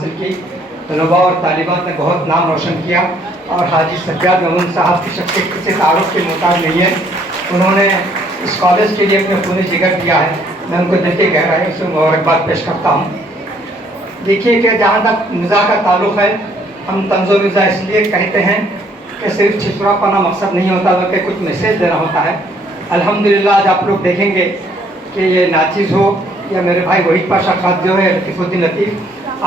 हासिल की। तलबा और तालिबात ने बहुत नाम रोशन किया और हाजी सज्जाद मोहम्मद साहब की शख्सियत किसी तारुफ के मुताबिक नहीं है। उन्होंने इस कॉलेज के लिए अपने खून जिगर दिया है। मैं उनको दिल की गहराइयों से मुबारकबाद पेश करता हूँ। देखिए कि जहाँ तक मिज़ा का ताल्लुक़ है, हम तंज़ो मिज़ा इसलिए कहते हैं कि सिर्फ छिछुरापना मकसद नहीं होता बल्कि कुछ मैसेज देना होता है। अल्हम्दुलिल्लाह आज आप लोग देखेंगे कि ये नाचिज़ हो या मेरे भाई वहीद पाशा खाद जो है लतीफ़ुद्दीन लतीफ़,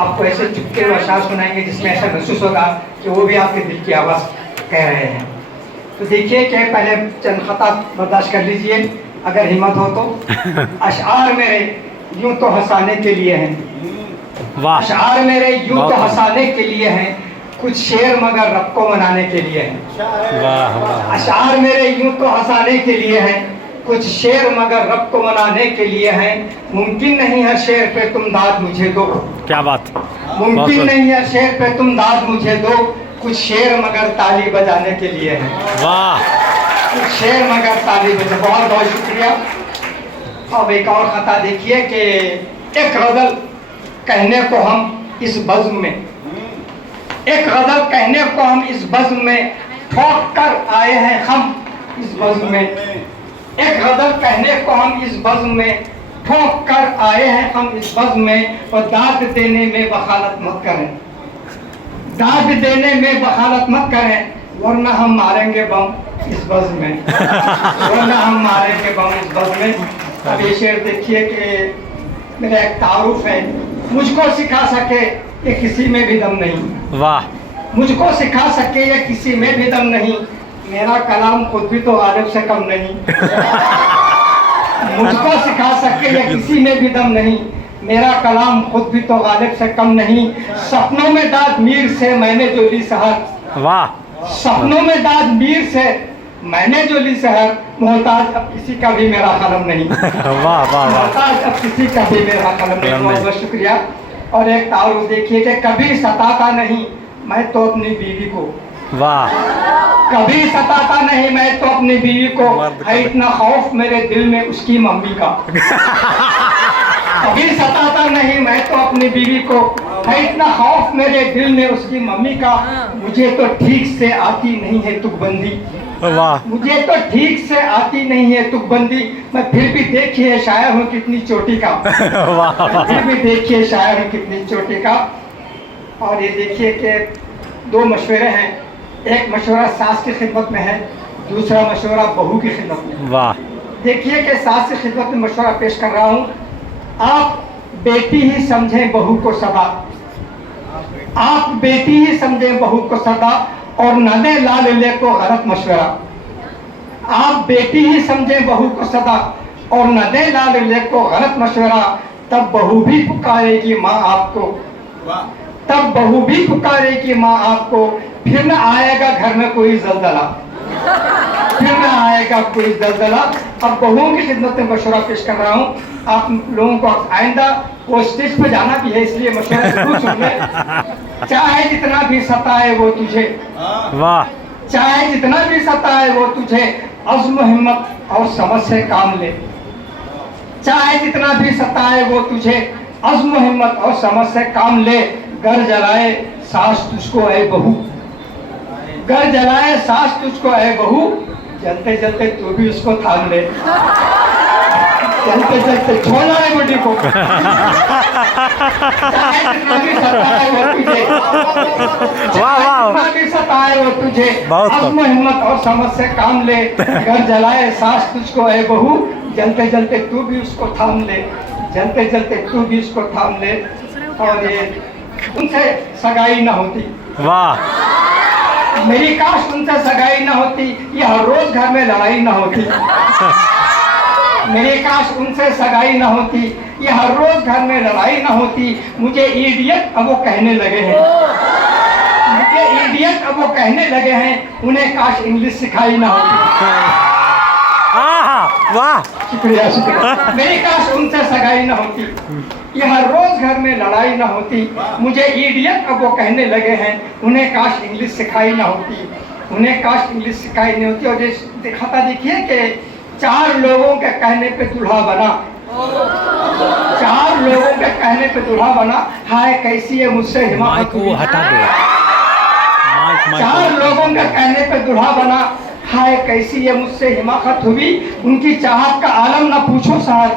आपको ऐसे चुपके व अशार सुनाएंगे जिसमें ऐसा महसूस होगा कि वो भी आपके दिल की आवाज़ कह रहे हैं। तो देखिए कि पहले चंद ख़ता बर्दाश्त कर लीजिए अगर हिम्मत हो तो। अशार मेरे यूँ तो हंसाने के लिए हैं, अशार मेरे यूँ तो हंसाने के लिए हैं, कुछ शेर मगर रब को मनाने के लिए हैं। अशार मेरे यूँ तो हंसाने के लिए हैं, कुछ शेर मगर रब को मनाने के लिए हैं। मुमकिन नहीं है शेर पे तुम दाद मुझे दो, क्या बात, मुमकिन नहीं है शेर पे तुम दाद मुझे दो, कुछ शेर मगर ताली बजाने के लिए हैं। वाह, कुछ शेर मगर ताली बजा। बहुत बहुत शुक्रिया। अब एक और खता देखिए कि एक गज़ल कहने को हम इस बज़्म में, एक गज़ल कहने को हम इस बज़्म में ठोक कर आए हैं हम इस बज़्म में, एक गज़ल कहने को हम इस बज़्म में ठोक कर आए हैं हम इस बज़्म में। और दाद देने में बखालत मत करें, दाद देने में बखालत मत करें, वरना हम मारेंगे बम इस बज़्म में, वरना हम मारेंगे बम इस बज़्म में। अब ये शेर देखिए कि मेरा एक तारुफ है, मुझको सिखा सके ये किसी में भी दम नहीं। वाह, मुझको सिखा सके ये किसी में भी दम नहीं, मेरा कलाम खुद भी तो गालिब से कम नहीं। मुझको सिखा सके ये किसी में भी दम नहीं, मेरा कलाम खुद भी तो गालिब से कम नहीं। सपनों में दाद मीर से मैंने जो ली सहर, वाह, सपनों में दाद मीर से मैंने जो ली सहर, मोहताज अब किसी का भी मेरा कलम नहीं। वाह वाह, मोहताज अब किसी का भी मेरा कलम नहीं। बहुत बहुत शुक्रिया। और एक तारुफ देखिए कि कभी सताता नहीं मैं तो अपनी बीवी को, वाह, कभी सताता नहीं मैं तो अपनी बीवी को, है इतना खौफ मेरे दिल में उसकी मम्मी का। कभी सताता नहीं मैं तो अपनी बीवी को, है इतना खौफ मेरे दिल में उसकी मम्मी का। मुझे तो ठीक से आती नहीं है तुकबंदी, वाह, मुझे तो ठीक से आती नहीं है तुकबंदी, मैं फिर भी देखिए शायर हूँ कितनी चोटी का। वाह, फिर भी देखिए शायर हूँ कितनी चोटी का। और ये देखिए कि दो मशवरे हैं, एक मशवरा सास की खिदमत में है, दूसरा मशवरा बहू की खिदमत में। वाह, देखिए कि सास की खिदमत में मशवरा पेश कर रहा हूँ। आप बेटी ही समझें बहू को सदा, आप बेटी ही समझें बहू को सदा, और न दे लाल ले को गलत मशवरा। आप बेटी ही समझें बहू को सदा, और न दे लाल ले को गलत मशवरा, तब बहू भी पुकारेगी माँ आपको, तब बहू भी पुकारेगी माँ आपको, फिर न आएगा घर में कोई जलजला, फिर न आएगा कोई जलजला। अब बहुओं की खिदमत में मशवरा पेश कर रहा हूँ। आप लोगों को आइंदा वो स्टेज पर जाना भी है, इसलिए मशवरा जरूर सुन ले। चाहे जितना भी सताए वो तुझे, वाह, चाहे जितना भी सताए वो तुझे, अज़्म हिम्मत और समझ से काम ले। चाहे जितना भी सताए वो तुझे, अज़्म हिम्मत और समझ से काम ले। घर जलाए सास तुझको ऐ बहू, घर जलाए सास तुझको ऐ बहू, जलते जलते तू भी उसको थाम ले। चलते चलते छोड़ रहे बुढ़ी को। चाहे जितना भी सताए वो तुझे, चाहे जितना भी सताए वो तुझे, अज़्म हिम्मत और समझ से काम ले। घर जलाए सास तुझको ऐ बहू, जलते जलते तू भी उसको थाम ले, जलते जलते तू भी उसको थाम ले। और ये उनसे सगाई ना होती, वाह, मेरी काश उनसे सगाई ना होती, ये हर रोज घर में लड़ाई ना होती। मेरी काश उनसे सगाई ना होती, ये हर रोज घर में लड़ाई ना होती। मुझे इडियट अब वो कहने लगे हैं, मुझे इडियट अब वो कहने लगे हैं, उन्हें काश इंग्लिश सिखाई ना होती। वाह, शुक्रिया शुक्रिया। मेरी काश उनसे सगाई ना होती, ये हर रोज घर में लड़ाई ना होती। मुझे इडियट अब वो कहने लगे हैं, उन्हें काश इंग्लिश सिखाई ना होती, उन्हें काश इंग्लिश सिखाई नहीं होती। और देखा था देखिए कि 4 लोगों के कहने पे दूल्हा बना, 4 लोगों के कहने पे दूल्हा बना, हाय कैसी है मुझसे हिमाकत माइक वो हटा दो। माइक 4 लोगों के कहने पे दूल्हा बना, हाय कैसी है मुझसे हिमाकत हुई। उनकी चाहत का आलम ना पूछो साहब,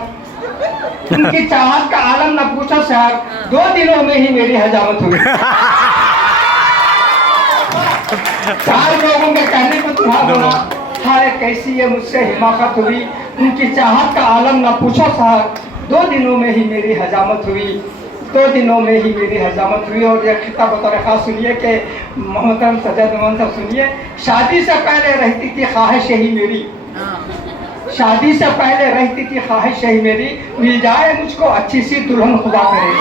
उनकी चाहत का आलम ना पूछो साहब, 2 दिनों में ही मेरी हजामत हुई। 4 लोगों के कहने पे दूल्हा बना, हाय कैसी है मुझसे हिमाकत हुई। उनकी चाहत का आलम ना पूछो साहब, 2 दिनों में ही मेरी हजामत हुई। 2 दिनों में ही मेरी हजामत हुई। और यह खिताब बतौर खास सुनिए कि मोहतरम सज्जाद नमन साहब सुनिए, शादी से पहले रहती थी ख्वाहिश ही मेरी, शादी से पहले रहती थी ख्वाहिश ही मेरी, मिल जाए मुझको अच्छी सी दुल्हन खुदा करे।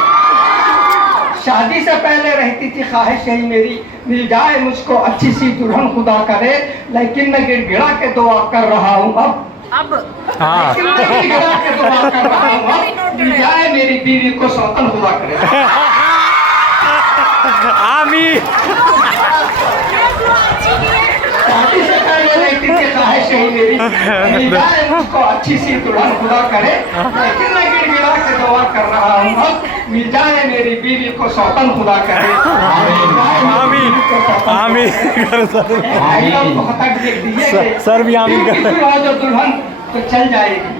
शादी से पहले रहती थी ख्वाहिश यही मेरी, मिल जाए मुझको अच्छी सी दुल्हन खुदा करे। लेकिन मैं गिड़गिड़ा के दुआ कर रहा हूँ अब, लेकिन मैं गिड़गिड़ा के दुआ कर रहा हूँ अब, मिल जाए मेरी बीवी को सौतन खुदा करे। आमीन। शादी से पहले रहती थी ख्वाहिश यही मेरी, मिल जाए मुझको अच्छी सी दुल्हन खुदा करे। लेकिन मैं गिड़गिड़ा के दुआ कर रहा हूँ अब, मिल जाए मेरी बीवी को सौतन खुदा करे। आमीन आमीन। सर भी आमीन कर। जो दुल्हन तो चल जाएगी,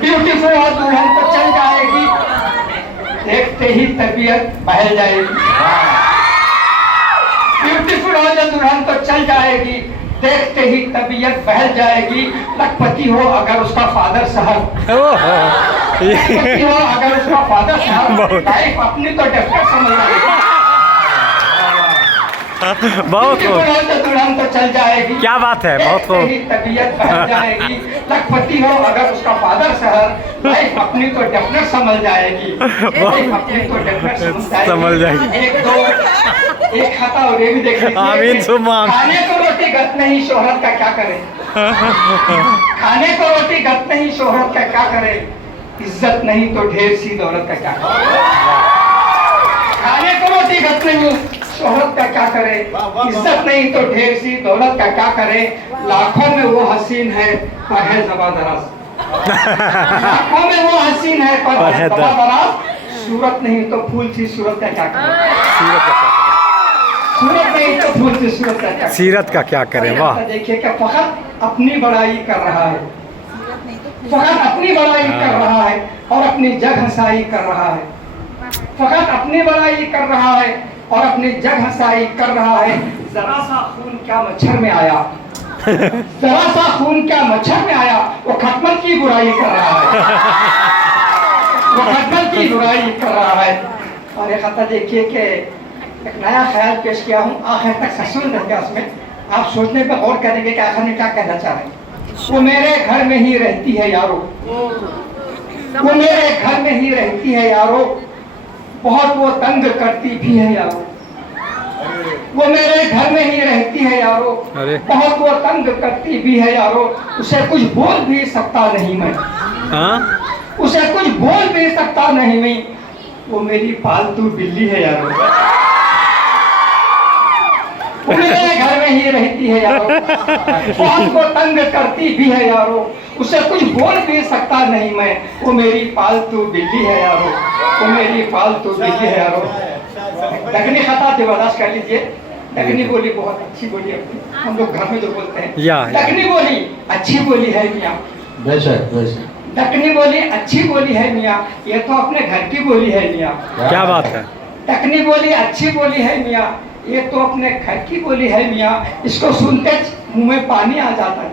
ब्यूटीफुल हो दुल्हन तो चल जाएगी, देखते ही तबीयत बहल जाएगी। ब्यूटीफुल हो जो दुल्हन तो चल जाएगी, देखते ही तबीयत बहल जाएगी। लखपति हो अगर उसका फादर साहब, लखपति हो अगर उसका फादर साहब, लाइफ अपनी तो डेफिनेट समझ जाएगी। बहुत दुल्हन तो चल जाएगी, क्या बात है, बहुत खूब। तबीयत बहल जाएगी। लखपति हो अगर उसका फादर साहब, लाइफ अपनी तो डेफिनेट समझ जाएगी, लाइफ अपनी तो डेफिनेट समझ जाएगी। एक खाता और ये भी देख लीजिए। आमीन सुम्मा आमीन। खाने को रोटी गत नहीं शोहरत का क्या करे, खाने को रोटी गत नहीं शोहरत का क्या करे, इज्जत नहीं तो ढेर सी दौलत का क्या करे। खाने को रोटी गत नहीं शोहरत का क्या करे, इज्जत नहीं तो ढेर सी दौलत का क्या करे। लाखों में वो हसीन है पर है जबरदस्त, लाखों में वो हसीन है पर है जबरदस्त। सूरत नहीं तो फूल सी सूरत का क्या करे, सूरत नहीं तो फूल सी सूरत का क्या, सीरत का क्या करें। वाह, देखिए क्या फकत अपनी बड़ाई कर रहा है, फकत अपनी बड़ाई कर रहा है और अपनी जग हंसाई कर रहा है, फकत अपनी बड़ाई कर रहा है और अपनी जग हंसाई कर रहा है। जरा सा खून क्या मच्छर में आया, जरा सा खून क्या मच्छर में आया, वो खटमल की बुराई कर रहा है, वो खटमल की बुराई कर रहा है। और एक खाता देखिए कि एक नया ख्याल पेश किया हूँ, आखिर तक ससुर रहेगा उसमें, आप सोचने पर गौर करेंगे कि आखिर में क्या कहना चाह रहे हैं। वो मेरे घर में ही रहती है यारो, वो मेरे घर में ही रहती है यारो, बहुत वो तंग करती भी है यारो, वो मेरे घर में ही रहती है यारो, बहुत वो तंग करती भी है यारो। उसे कुछ बोल भी सकता नहीं मैं, उसे कुछ बोल भी सकता नहीं मैं, वो मेरी पालतू बिल्ली है यारो, वो मेरे घर में ही रहती है यारो, बहुत को तंग करती भी है यारो, उसे कुछ बोल भी सकता नहीं मैं, वो मेरी पालतू बिल्ली है यारो, वो मेरी पालतू बिल्ली है यारो। दखनी खता बर्दाश्त कर लीजिए, दखनी बोली बहुत अच्छी बोली अपनी, हम लोग घर में जो बोलते हैं दखनी बोली अच्छी बोली है मियाँ, दखनी बोली अच्छी बोली है मियाँ, ये तो अपने घर की बोली है मियाँ। क्या बात है, दखनी बोली अच्छी बोली है मियाँ, ये तो अपने घर की बोली है मियाँ। इसको सुनते मुंह में पानी आ जाता है,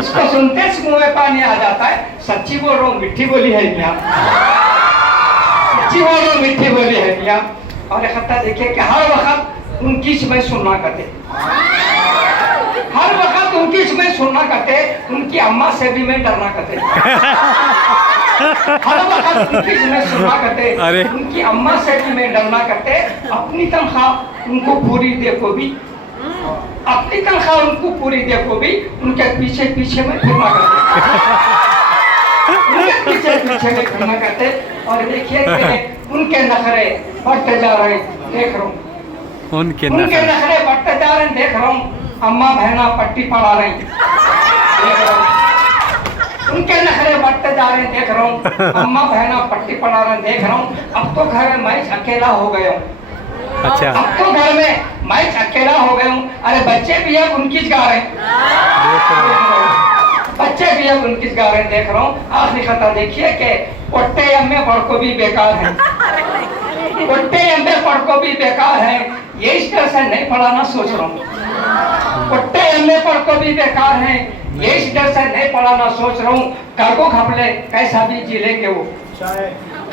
इसको सुनते मुंह में पानी आ जाता है। सच्ची बोल रहा हूँ, मीठी बोली है मियाँ, सच्ची बोल रहा हूँ, मीठी बोली है मियाँ। और एक खत्ता देखिए कि हर वक्त उनकी मैं सुनना करते, हर वक्त उनकी मैं सुनना करते, उनकी अम्मा से भी मैं डरना करते, हर वक्त उनकी मैं सुनना करते, उनकी अम्मा से भी मैं डरना करते। अपनी तनख्वाह उनको पूरी देखो भी, अपनी तनख्वाह उनको पूरी देखो भी, उनके पीछे पीछे में फिरना करते, उनके पीछे पीछे में फिरना करते। और देखिए उनके नखरे बढ़ते जा रहे, देख रहा हूँ उनके नखरे बढ़ते जा रहे, देख रहा हूँ। अम्मा बहना पट्टी पड़ा रही, देख रहा हूँ उनके नखरे बढ़ते जा रहे हैं, देख रहा हूँ। अम्मा बहना पट्टी पढ़ा रहे हैं, देख रहा हूँ। अब तो घर में मैं अकेला हो गया हूँ। अच्छा। अब तो घर में मैं अकेला हो गया हूँ। अरे बच्चे भी अब उनकी गा रहे हैं, बच्चे भी अब उनकी गा रहे हैं, देख रहा हूँ। आखिरी खता देखिए कि पोट्टे अम्मे पढ़को भी बेकार है, पोट्टे अम्मे पढ़को भी बेकार है। ये इस तरह से नहीं पढ़ाना सोच रहा हूँ। पोट्टे अम्मे पढ़को भी बेकार है, ये इस तरह से नहीं पढ़ाना सोच रहा हूँ। कर को खपले कैसा भी जी लेंगे वो,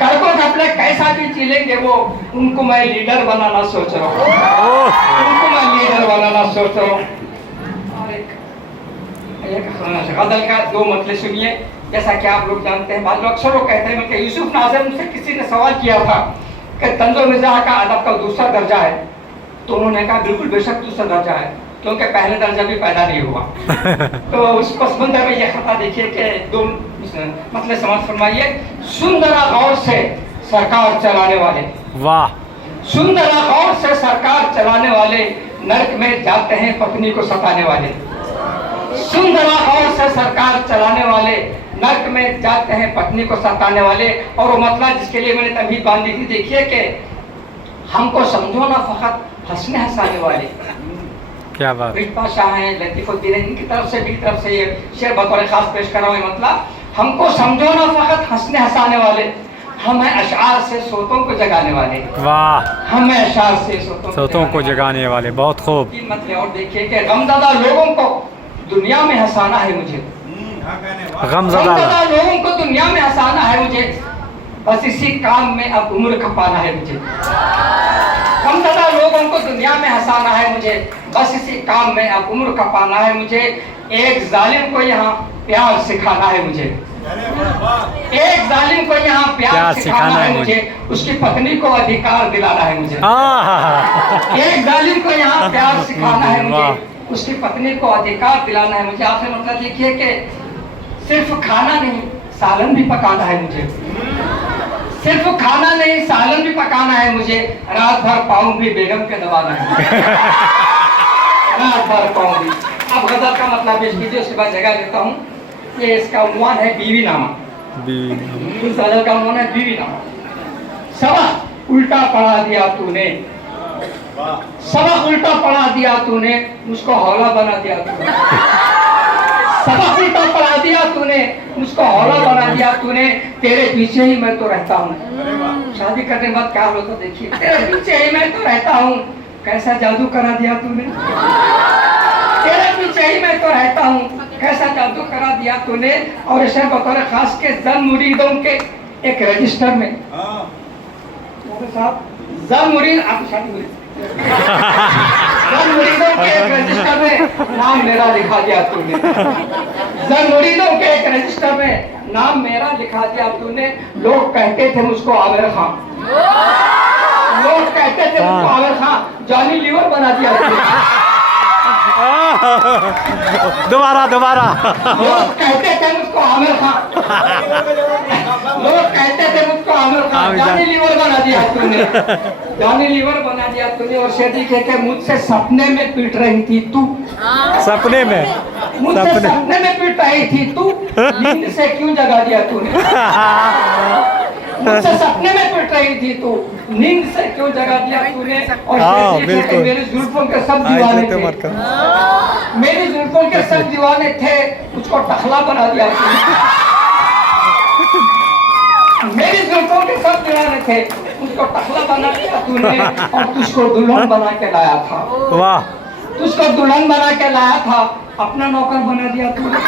कर को खपले कैसा भी जी लेंगे वो। उनको मैं लीडर बनाना सोच रहा हूँ, उनको मैं लीडर बनाना सोच रहा हूँ। और एक गजल का दो मतलब सुनिए। जैसा कि आप लोग जानते हैं, बाद लोग अक्सर लोग कहते हैं कि यूसुफ नाज़िम से किसी ने सवाल किया था कि तंज़ो मिज़ाह का अदब का दूसरा दर्जा है, तो उन्होंने कहा बिल्कुल बेशक दूसरा दर्जा है, क्योंकि पहले दर्जा भी पैदा नहीं हुआ। तो उस पसमंजर में ये खता देखिए कि दो मतलब समझ फरमाइए। सुंदरा गौर से सरकार चलाने वाले, वाह, सुंदरा गौर से सरकार चलाने वाले नरक में जाते हैं पत्नी को सताने वाले। सुंदरा गौर से सरकार चलाने वाले नरक में जाते हैं पत्नी को सताने वाले। और वो मतलब जिसके लिए मैंने तभी बांधी थी, देखिए कि हमको समझो ना फकत हंसने हंसाने वाले। क्या बात। शाह हैं लतीफुद्दीन, इनकी तरफ से भी तरफ से ये शेर बतौर खास पेश कर रहा हूँ। मतलब हमको समझो ना फकत हंसने हंसाने वाले, हम हैं अशआर से सोतों को जगाने वाले। वाह, हम हैं अशआर से सोतों को जगाने वाले, बहुत खूब। मतलब और देखिए कि गमज़दा लोगों को दुनिया में हंसाना है मुझे, गमज़दा लोगों को दुनिया में हंसाना है मुझे, बस इसी काम में अब उम्र खपाना है मुझे। गमज़दा लोगों को दुनिया में हंसाना है मुझे, बस इसी काम में अब उम्र खपाना है मुझे। एक जालिम को यहाँ प्यार सिखाना है मुझे, एक जालिम को यहाँ प्यार सिखाना है मुझे, उसकी पत्नी को अधिकार दिलाना है मुझे। एक जालिम को यहाँ प्यार सिखाना है मुझे, उसकी पत्नी को अधिकार दिलाना है मुझे। आपसे मतलब देखिए कि सिर्फ खाना नहीं सालन भी पकाना है मुझे, सिर्फ खाना नहीं सालन भी पकाना है मुझे। रात भर पाँव भी बेगम के दबाना है, रात भर पाँव भी। अब गजल का मतलब पेश कीजिए, उसके बाद जगह देता हूँ। ये इसका उन्वान है बीवी नामा, इस गजल का उन्वान है बीवी नामा। सबक उल्टा पढ़ा दिया तूने, सबक उल्टा पढ़ा दिया तूने, मुझको हौला बना दिया तूने। सबक उल्टा पढ़ा दिया तूने, मुझको हौला बना दिया तूने। तेरे पीछे ही मैं तो रहता हूँ, शादी करने के बाद क्या होता देखिए। तेरे पीछे ही मैं तो रहता हूँ, कैसा जादू करा दिया तूने। तेरे पीछे ही मैं तो रहता हूँ, कैसा जादू करा दिया तूने। और इसे बतौर खास के जन मुरीदों के एक रजिस्टर में, साहब जन मुरीद आपकी शादी हुई, जन मुरीदों के एक रजिस्टर में नाम मेरा लिखा दिया तूने। जन मुरीदों के एक रजिस्टर में नाम मेरा लिखा दिया तूने। लोग कहते थे मुझको आमिर खान, लोग कहते थे मुझको आमिर खान, जॉनी लीवर बना दिया तूने। दोबारा दोबारा। लोग कहते थे मुझको आमिर खान, लोग कहते थे मुझको आमिर खान, जॉनी लीवर बना दिया तूने, जॉनी लीवर बना दिया तूने। और शेर लिखे के मुझसे सपने में पीट रही थी तू, सपने में, मुझसे सपने में पीट रही थी तू, नींद से क्यों जगा दिया तूने। मुझसे सपने में पीट रही थी तू, नींद से क्यों जगा दिया तूने। और मेरे जुल्फों के सब दीवाने थे, मेरी जुल्फों के सब दीवाने थे, मुझको टखला बना दिया तूने। मेरी जुल्फों के सब दीवाने थे, मुझको टखला बना दिया तूने। और तुझको दुल्हन बना के लाया था, वाह, तुझको दुल्हन बना के लाया था, अपना नौकर बना दिया तूने।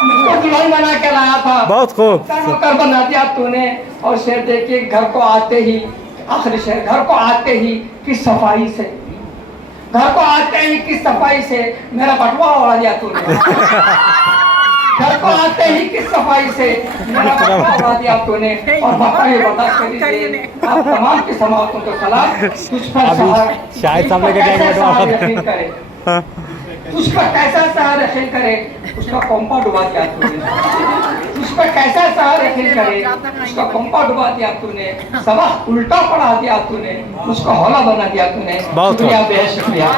मुझको दुल्हन बना के लाया था, बहुत खूब, नौकर बना दिया तूने। और शेर देखिए, घर को आते ही, आखिरी शेर, घर को आते ही किस सफाई से, घर को आते ही किस सफाई से मेरा बटवा उड़ा दिया तूने। घर को आते ही किस सफाई से मेरा बटवा उड़ा दिया तूने। और बाबा ये बता करिए, आप तमाम की समातों को सलाम। तुझ पर शायद सामने के यकीन करे, तुझ पर कैसा सहार यकीन करे, उसका पंपा डुबा दिया तूने। तुझ पर कैसा सहार यकीन करे, उसका पंपा डुबा दिया तूने। सबक उल्टा पढ़ा दिया तूने, उसको हौला बना दिया तूने। शुक्रिया, बेहद शुक्रिया।